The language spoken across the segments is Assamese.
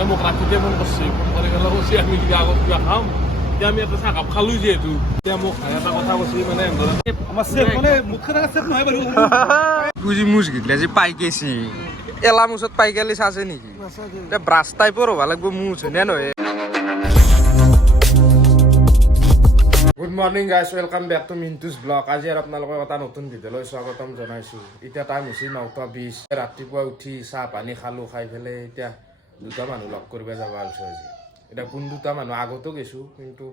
মানে মোক ৰাতিতে ফোন কৰিছে ফোন কৰি পেলাই কৈছে আমি কিবা আগত কিবা খাম এতিয়া আমি এটা চাহকাপ খালোঁ যিহেতু এতিয়া মোক এটা কথা কৈছে মানে আমাৰ চেফ মানে মুখে থকা চেফ নহয় বাৰু বুজি মুজ গিলা যে পাই গেছি এলা মুছত পাই গেলি চাছে নেকি এতিয়া ব্ৰাছ টাইপৰ হ'ব লাগিব মুজ হয়নে নহয় good morning guys welcome back to Mintu's vlog আজি আৰু আপোনালোকক এটা নতুন ভিডিঅ'লৈ স্বাগতম জনাইছোঁ এতিয়া টাইম হৈছে 9:20 ৰাতিপুৱা উঠি চাহ পানী খালোঁ খাই পেলাই এতিয়া দুটা মানুহ লগ কৰিব যাব আলছোঁ আজি এতিয়া কোন দুটা মানুহ আগতো গৈছোঁ কিন্তু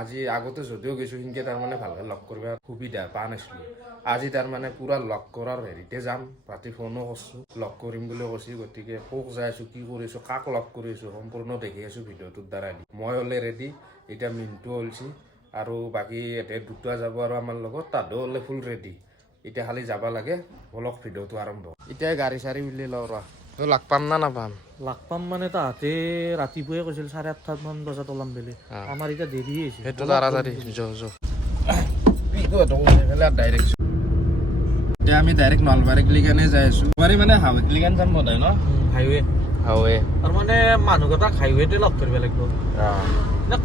আজি আগতে যদিও গৈছোঁ সেনেকৈ তাৰমানে ভালকৈ লগ কৰিব সুবিধা পোৱা নাছিলোঁ আজি তাৰমানে পূৰা লগ কৰাৰ হেৰিতে যাম ৰাতি ফোনো কৰিছোঁ লগ কৰিম বুলি কৈছে গতিকে ক'ক যাই আছোঁ কি কৰিছোঁ কাক লগ কৰিছোঁ সম্পূৰ্ণ দেখি আছোঁ ভিডিঅ'টোৰ দ্বাৰা মই হ'লে ৰেডি এতিয়া মিণ্টু ওলছি আৰু বাকী এতিয়া দুটা যাব আৰু আমাৰ লগত তাতো হ'লে ফুল ৰেডি এতিয়া খালি যাব লাগে বলক ভিডিঅ'টো আৰম্ভ এতিয়া গাড়ী চাৰি উলিয়াই লওঁ ৰ তই লগ পাম না নাপাম লাগ পাম মানে তাহাঁতে ৰাতিপুৱাই কৈছিল 8:30 মান বজাত ওলাম বুলি আমাৰ এতিয়া দেৰি হৈছে সেইটো তাড়াতাড়ি ডাইৰেক্ট এতিয়া আমি ডাইৰেক্ট নলবাৰী ক্লিকানে যাই আছোঁ নলবাৰী মানে হাৱে ক্লিকান যাম বোধহয় ন হাইৱে তাৰমানে মানুহকেইটাক হাইৱেতে লগ ধৰিব লাগিব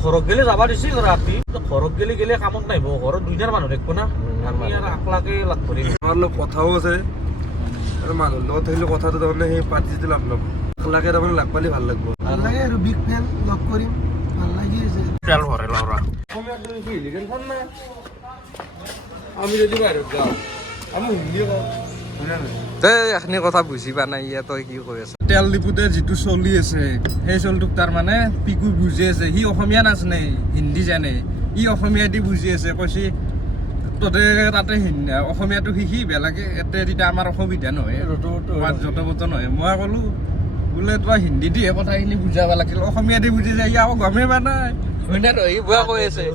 ঘৰত গেলে যাবা দিছিল ৰাতি ঘৰত গেলে কামত নাহিব ঘৰত দুইটাৰ মানুহ দেখিব না আমি আৰু আকলাকে লগ ধৰিম আমাৰ লগত কথাও আছে আৰু মানুহৰ লগত থাকিলে কথাটো তাৰমানে সেই পাতি যদি লাভ নাপাব আকলাকে তাৰমানে লাগ পালে ভাল লাগিব ভাল লাগে আৰু বিগ ফেন লগ কৰিম ভাল লাগি আছে তেল ভৰাই লওঁ ৰ আমি যদি বাহিৰত যাওঁ আমি হিন্দী কওঁ তই এখিনি কথা বুজি পা নাই ইয়াত তই কি কৈ আছ তেল ডিপুতে যিটো চলি আছে সেই চলটোক তাৰমানে পিকু বুজি আছে সি অসমীয়া নাজানে হিন্দী জানে ই অসমীয়া দি বুজি আছে কৈছে তহঁতে তাতে অসমীয়াটো শিকি বেলেগে এতে তেতিয়া আমাৰ অসুবিধা নহয় যত বত নহয় মই ক'লো বোলে তই হিন্দী দিহে কথাখিনি বুজাব লাগিল অসমীয়া দি বুজি যায় আকৌ গমেই পোৱা নাই হয় নে নহয় বুঢ়া কৈ আছে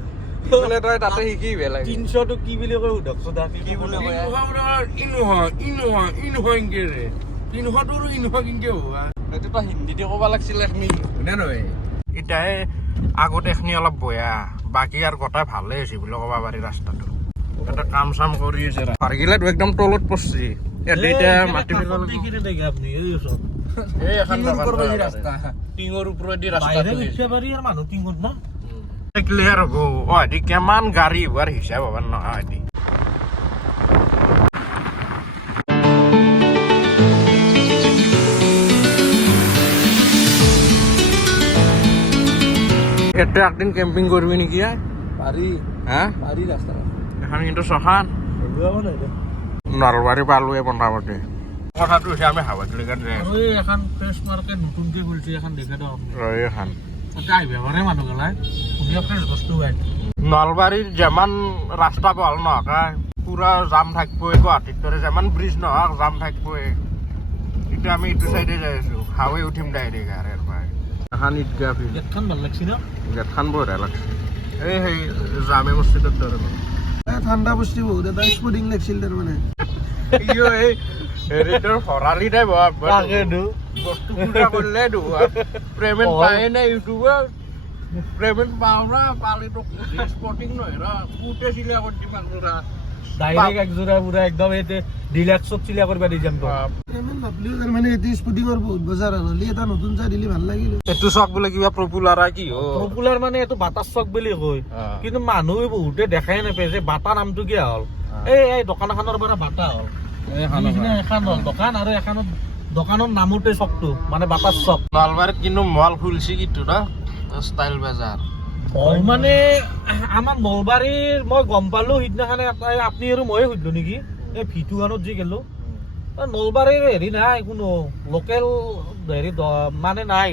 বোলে তই তাতে শিকি বেলেগে 300টো কি বুলি কয় সুধকছো দা কি বুলি কয় সেইটো তই হিন্দীতে ক'ব লাগিছিল এখনি হয়নে নহয় এতিয়াহে আগত এখনি অলপ বয়া বাকী আৰু গোটাই ভালেই হৈছে বুলি ক'ব পাৰি ৰাস্তাটো এটা কাম চাম কৰি আছে পাৰগিলাটো একদম তলত পৰছি এতিয়া মাটি আপুনি এই ওচৰত এই এখন ৰাস্তা টিঙৰ ওপৰেদি ৰাস্তা মানুহ টিঙত না ক্লিয়াৰ হ'ব অ এটি কিমান গাড়ী হোৱাৰ হিচাপ হ'ব নহয় এটি এটা একদিন কেম্পিং কৰবি নাকি পাৰি হ্যাঁ পাৰি ৰাস্তা এখন কিন্তু চখান নলবাৰী পালোৱে মোটামুটি কথাটো হৈছে আমি হাৱাত লেগাত যাই আছো এখন ফ্ৰেছ মাৰ্কেট নতুনকে খুলিছে এখন দেখে দিয়ক ৰৈ এখন তাতে আহিব পাৰে মানুহ গেলাই ধুনীয়া ফ্ৰেছ বস্তু পায় নলবাৰীৰ যিমান ৰাস্তা বহল নহওক পুৰা জাম থাকিবই গুৱাহাটীৰ দৰে যিমান ব্ৰিজ নহওক জাম থাকিবই এতিয়া আমি এইটো চাইডে যাই আছো হাৱে উঠিম ডাইৰেক্ট আৰু এৰপাই এখন ঈদগাহ ফিল্ড গেটখন ভাল লাগছি না গেটখন বঢ়িয়া লাগছে এই সেই জামে মছজিদৰ দৰে ঠাণ্ডা বস্তু বহুত এটা স্পৰ্টিং লাগিছিল তাৰমানে এই হেৰিটোৰ ভৰালি টাইপ বস্তু পূজা কৰিলে পেমেণ্ট পায় নে ইউটিউবত পেমেণ্ট পাওঁ না পালেতো স্পৰ্টিং নহয় ৰ কুটে চিলা কৰি দিম আৰু ডাইৰেক্ট একযোৰা পুৰা একদম এতে ডিলাক্সত চিলা কৰিব দি যাম তো পেমেণ্ট ভাবলিও তাৰমানে এইটো স্পৰ্টিঙৰ বহুত বজাৰ হ'লি এটা নতুন চাই দিলে ভাল লাগিল এইটো চক বোলে কিবা পপুলাৰ কি পপুলাৰ মানে এইটো বাটাৰ চক বুলি কয় কিন্তু মানুহে বহুতে দেখাই নাপায় যে বাটা নামটো কিয় হ'ল এই দোকান এখনৰ পৰা বাটা হ'ল এখন হ'ল দোকান আৰু এখনত দোকানৰ নামতে চকটো মানে বাটাৰ চক নলবাৰীত কিন্তু মল খুলছি কিন্তু ন ষ্টাইল বজাৰ মানে আমাৰ নলবাৰীৰ মই গম পালো সিদিনাখনে আপুনি আৰু ময়ে সুধিলো নেকি এই ভিটুখানত যি গেলো নলবাৰীৰ হেৰি নাই কোনো লোকেল হেৰি মানে নাই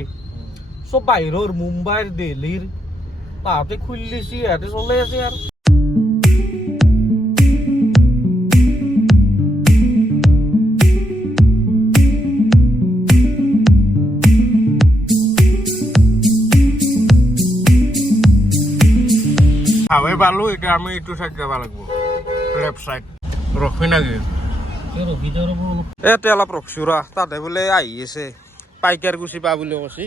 চব বাহিৰৰ মুম্বাইৰ দিল্লীৰ তাহাঁতে খুলিছে সিহঁতে চলাই আছে আৰু হাৱে পালো এতিয়া আমি এইটো চাইড যাব লাগিব লেফ্ট চাইড ৰখি নাকি এতিয়া অলপ ৰখছো ৰ তাতে বোলে আহি আছে পাইকাৰ গুচি পা বুলি কৈছি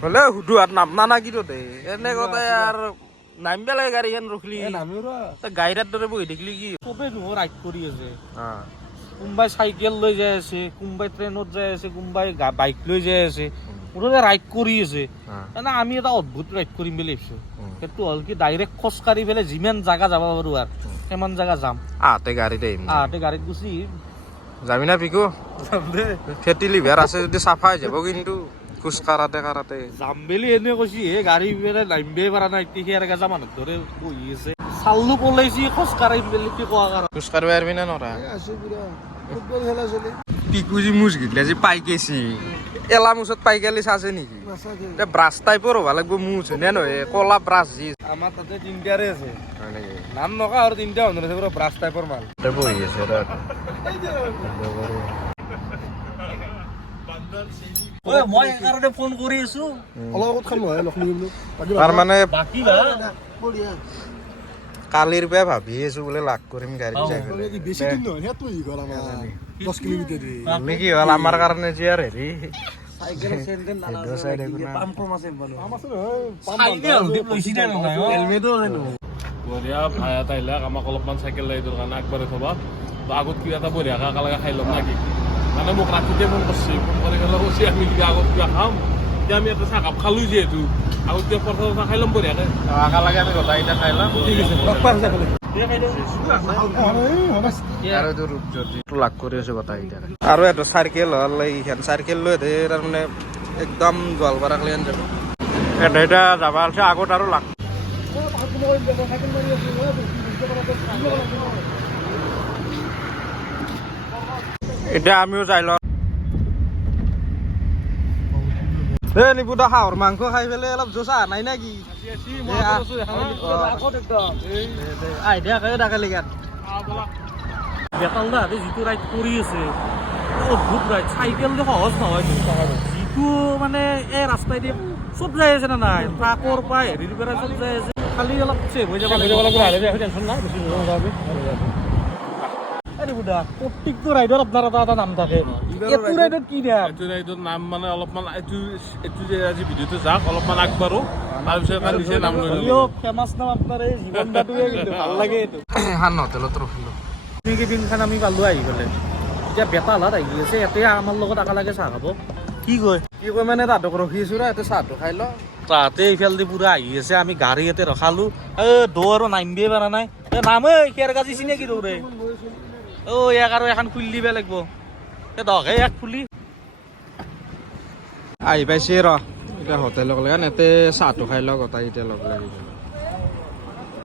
বোলে সুধো হাত নামনা না কি ততে এনে কথা আৰু নামিব লাগে গাড়ীখন ৰখলি গাড়ীৰ দৰে বহি থাকিলি কি চবেই নহয় ৰাইড কৰি আছে কোনোবাই চাইকেল লৈ যাই আছে কোনোবাই ট্ৰেইনত যাই আছে কোনোবাই বাইক লৈ যাই আছে মুঠতে ৰাইড কৰি আছে মানে আমি এটা অদ্ভুত ৰাইড কৰিম বুলি ভাবিছোঁ সেইটো হ'ল কি ডাইৰেক্ট খোজকাঢ়ি পেলাই যিমান জাগা যাব পাৰোঁ আৰু সিমান জাগা যাম আহতে গাড়ীত আহিম আহতে গাড়ীত গুচি যাবি না পিকু যাম দে ফেটি লিভাৰ আছে যদি চাফা হৈ যাব কিন্তু খোজ কাঢ়াতে যাম বুলি এনে কৈছি হে গাড়ী পেলাই নামিবই পৰা নাই এতিয়া আৰু গাজা মানুহ ধৰে বহি আছে চাল্লু পলাইছি খোজকাঢ়ি পেলাই কি কোৱা কাৰণ খোজ কাঢ়িব পাৰিবি না নৰা আছো পুৰা ফুটবল খেলা চলি পিকু যি মুচ গিলে যি পাই গৈছি এলা মুচত পাই গেলি চাচে নেকি নাচাকে এতিয়া ব্ৰাছ টাইপৰ হ'ব লাগিব মুচ হয়নে নহয় কলা ব্ৰাছ যি আমাৰ তাতে তিনিটাৰে আছে হয় নেকি নাম নকা আৰু তিনিটা মানুহ আছে পুৰা ব্ৰাছ টাইপৰ মাল তাতে বহি আছে তাত মই সেইকাৰণে ফোন কৰি আছো অলপ আগত খাম নহয় লক্ষ্মী বাকী তাৰ মানে বাকী বঢ়িয়া কালিৰ পৰা ভাবি আছো বোলে লাগ কৰিম গাড়ী যাই পেলাই বেছি দিন নহয় সেইটো ই ঘৰ আমাৰ 10 কিলোমিটাৰ দি মানে কি হ'ল আমাৰ কাৰণে যি আৰু হেৰি চাইকেল চেন্ডেল সেইটো চাই দেখোন না। পাম্প কম আছে বলো পাম্প আছে নহয় হেলমেটো বঢ়িয়া ভাই এটা আহিলে আমাক অলপমান চাইকেল লাগি দৰকাৰ নাই আগবাঢ়ি থবা তো আগত কিবা এটা বঢ়িয়াকৈ একেলগে খাই ল'ম নাকি মানে মোক ৰাতিতে ফোন কৰিছে ফোন কৰি পেলাই কৈছে আমি কিবা আগত কিবা খাম এতিয়া আমি এটা চাহকাপ খালোঁ যিহেতু আগত কিবা পৰঠা চৰঠা খাই ল'ম বঢ়িয়াকৈ একেলগে আমি গোটেইকেইটা খাই ল'ম ঠিক আছে লগ পাম যাবলে আৰু এইটো ৰূপজ্যোতি লাগ কৰি আছো গোটেইকেইটা আৰু এইটো চাৰ্কেল হ'ল এইখন চাৰ্কেল লৈ তাৰমানে একদম গোৱালপাৰাকলৈকে যাব এটা যাব আছে আগত আৰু লাগ এতিয়া আমিও যাই লওঁ নিপুদা হাঁহৰ মাংস খাই পেলাই অলপ জোচা নাই না কি বেতাল দা যিটো ৰাইড কৰি আছে অদ্ভুত ৰাইড চাইকেল যে সহজ নহয় যিটো মানে এই ৰাস্তাইদি চব যাই আছে না নাই ট্ৰাকৰ পৰা হেৰিৰ পৰা চব যাই আছে খালি অলপ চেভ হৈ যাব টেনশ্যন নাই প্ৰত্যেকটো ৰাইডত আপোনাৰ এটা এটা নাম থাকে এইটো ৰাইডত কি নাম এইটো ৰাইডৰ নাম মানে অলপমান এইটো যে আজি ভিডিঅ'টো যাওক অলপমান আগবাঢ়ো তাৰপিছত এটা নিজে নাম লৈ ল'লো ফেমাছ নাম আপোনাৰ এই জীৱন দাটোৱে কিন্তু ভাল লাগে এইটো হান হোটেলত ৰখিলোঁ কেইদিনখান আমি পালোঁ আহি পেলাই এতিয়া বেতালহাত আহি আছে ইয়াতে আমাৰ লগত একেলগে চাহ খাব কি কয় কি কয় মানে তাহাঁতক ৰখি আছোঁ ৰ ইয়াতে চাহটো খাই ল তাহাঁতে এইফালেদি পুৰা আহি আছে আমি গাড়ী ইয়াতে ৰখালোঁ দৌ আৰু নামিবই পৰা নাই নাম খেৰ গাজি চিনাকি দৌৰে ইয়াক আৰু এখন খুলি দিব লাগিব দহে ইয়াক খুলি আহি পাইছে ৰ এতিয়া হোটেলক লাগে ইয়াতে চাহটো খাই লওঁ গোটেইকেইটা লগ লাগি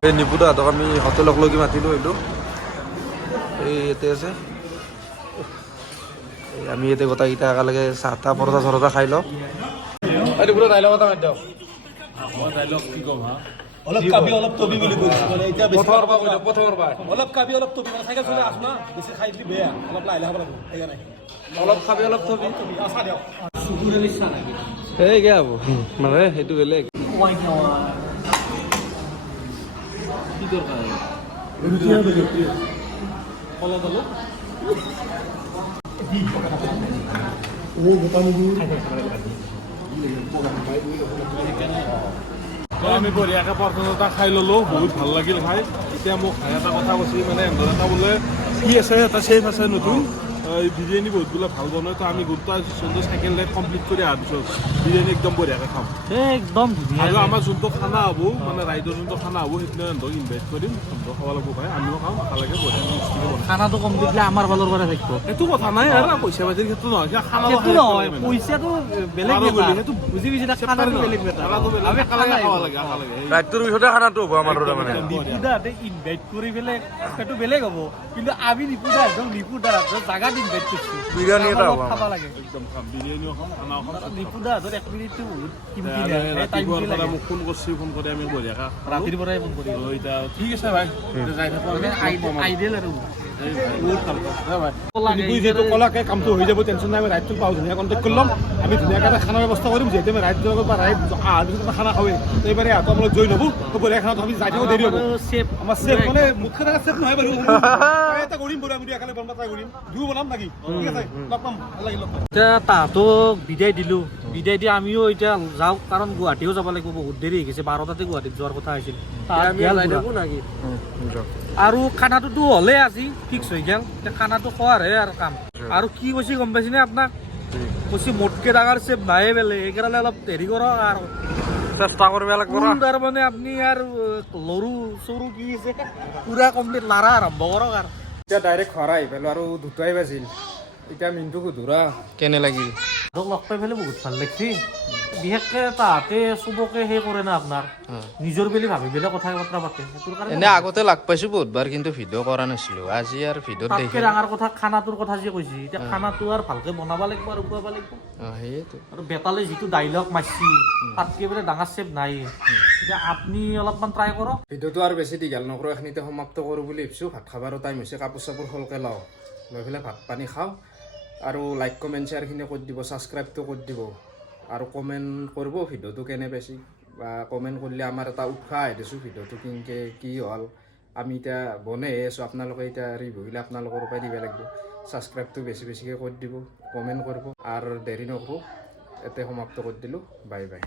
এই নিপুদাহঁতক আমি হোটেলক লগি মাতিলোঁ এইটো এই ইয়াতে আছে আমি ইয়াতে গোটেইকেইটা একেলগে চাহ তাহ পৰঠা চৰঠা খাই লওঁ এই নিপুদা ডাইলগ এটা মাতি দিয়ক মই ডাইলগ কি ক'ম হা অলপ কাবি অলপ তবি বুলি কৈছোঁ মানে এতিয়া প্ৰথমৰ পৰা অলপ কাবি অলপ তবি মানে চাইকেল চলাই আছো না বেছি খাই দিলি বেয়া অলপ লাহে লাহে খাব লাগিব সেইকাৰণে অলপ খাবি অলপ থবি চাহ দিয়ক সেই কি হ'ব মানে সেইটো বেলেগ কি দৰকাৰ কলত অলপ আমি বঢ়িয়াকৈ পৰঠা চৰঠা খাই ল'লোঁ বহুত ভাল লাগিল খাই এতিয়া মোক ভাই এটা কথা কৈছে মানে এন্দৰ এটা বোলে কি আছে এটা চেফ আছে নতুন বিৰিয়ানী বহুত বোলে ভাল বনায় তো আমি গোটেই যোনটো চাইকেল লাইফ কমপ্লিট কৰি অহাৰ পিছত বিৰিয়ানী একদম বঢ়িয়াকৈ খাম একদম আৰু আমাৰ যোনটো খানা হ'ব মানে ৰাইডৰ যোনটো খানা হ'ব সেইদিনা সিহঁতক ইনভাইট কৰিম সিহঁতক খাব লাগিব ভাই আমিও খাম একেলগে বঢ়িয়া খানাটো কমপ্লিটলি আমাৰ ফালৰ পৰা থাকিব সেইটো কথা নাই আৰু পইচা পাতিৰ ক্ষেত্ৰত নহয় খানা সেইটো নহয় পইচাটো বেলেগ সেইটো বুজি পাইছে খানাটো বেলেগ আমি একেলগে খাব লাগে একেলগে ৰাইডটোৰ পিছতে খানাটো হ'ব আমাৰ তাৰমানে নিপুদাহঁতে ইনভাইট কৰি পেলাই সেইটো বেলেগ হ'ব কিন্তু আমি নিপুদাহঁতৰ জাগাত ইনভাইট কৰিছোঁ বিৰিয়ানী এটা হ'ব খাব লাগে একদম খাম বিৰিয়ানীও খাম খানাও খাম নিপুদাহঁতৰ 1 মিনিটটো বহুত কিমতি ৰাতিপুৱাৰ পৰা মোক ফোন কৰি আমি বঢ়িয়াকৈ ৰাতিৰ পৰাই ফোন কৰি এতিয়া ঠিক আছে ভাই যাই থাকোঁ আইডিয়েল আৰু যিহেতু ক'লাকে কামটো হৈ যাব টেনশ্যন নাই আমি ৰাইডটো পাওঁ ধুনীয়া কণ্টেক্ট কৰি ল'ম আমি ধুনীয়াকৈ এটা খানাৰ ব্যৱস্থা কৰিম যিহেতু আমি ৰাইড যাব বা ৰাইড অহাৰ পিছত খানা খাওঁৱেই তো এইবাৰে ইয়াতো আমাৰ জইন হ'ব তো বঢ়িয়া খানাটো আমি যাই থাকোঁ দেৰি হ'ব চেফ আমাৰ চেফ মানে মুখ্য থকা চেফ নহয় বাৰু এটা কৰিম বঢ়িয়া বুলি একেলগে বনাব ট্ৰাই কৰিম দুয়ো বনাম নাকি ঠিক আছে লগ পাম ভাল লাগিল লগ পাম এতিয়া তাহাঁতক বিদায় দিলোঁ বিদায় দি আমিও এতিয়া যাওঁ কাৰণ গুৱাহাটীও যাব লাগিব বহুত দেৰি হৈ গৈছে 12টাতে গুৱাহাটীত যোৱাৰ কথা হৈছিল আৰু খানাটোতো হ'লেই আজি ফিক্স হৈ গ'ল এতিয়া খানাটো খোৱাৰহে আৰু কাম আৰু কি কৈছে গম পাইছেনে আপোনাক কৈছে মোতকে ডাঙৰ চেপ নাই বেলে সেইকাৰণে অলপ দেৰি কৰক আৰু চেষ্টা কৰিব লাগিব কোন তাৰমানে আপুনি আৰু লৰু চৰু কি আছে পুৰা কমপ্লিট লাৰা আৰম্ভ কৰক আৰু এতিয়া ডাইৰেক্ট ঘৰ আহি পেলো আৰু দুটাই বাজিল এতিয়া মিনটো সুধুৰা কেনে লাগিল তোক লগ পাই পেলাই বহুত ভাল লাগছি বিশেষকে তাহাঁতে চবকে সেই কৰে না আপোনাৰ নিজৰ বুলি ভাবি পেলাই কথা বতৰা পাতে সেইটোৰ কাৰণে এনে আগতে লগ পাইছো বহুতবাৰ কিন্তু ভিডিঅ' কৰা নাছিলো আজি আৰু ভিডিঅ'ত তাতকে দেখি ডাঙৰ কথা খানাটোৰ কথা যে কৈছি এতিয়া খানাটো আৰু ভালকে বনাব লাগিব আৰু খুৱাব লাগিব সেইটো আৰু বেতালে যিটো ডাইলগ মাৰছি তাতকে বোলে ডাঙৰ চেপ নাই এতিয়া আপুনি অলপমান ট্ৰাই কৰক ভিডিঅ'টো আৰু বেছি দীঘল নকৰোঁ এইখিনিতে সমাপ্ত কৰোঁ বুলি ভাবিছোঁ ভাত খাবাৰো টাইম হৈছে কাপোৰ চাপোৰ সলকে লওঁ লৈ পেলাই ভাত পানী খাওঁ আৰু লাইক কমেণ্ট শ্বেয়াৰখিনি কৰি দিব ছাবস্ক্ৰাইবটো কৰি দিব আৰু কমেণ্ট কৰিব ভিডিঅ'টো কেনে পাইছে বা কমেণ্ট কৰিলে আমাৰ এটা উৎসাহ আহি দিছোঁ ভিডিঅ'টো কেনেকৈ কি হ'ল আমি এতিয়া বনাইহে আছোঁ আপোনালোকে এতিয়া ৰিভিউবিলাক আপোনালোকৰ পৰাই দিব লাগিব ছাবস্ক্ৰাইবটো বেছি বেছিকৈ কৰি দিব কমেণ্ট কৰিব আৰু দেৰি নকৰোঁ ইয়াতে সমাপ্ত কৰি দিলোঁ বাই বাই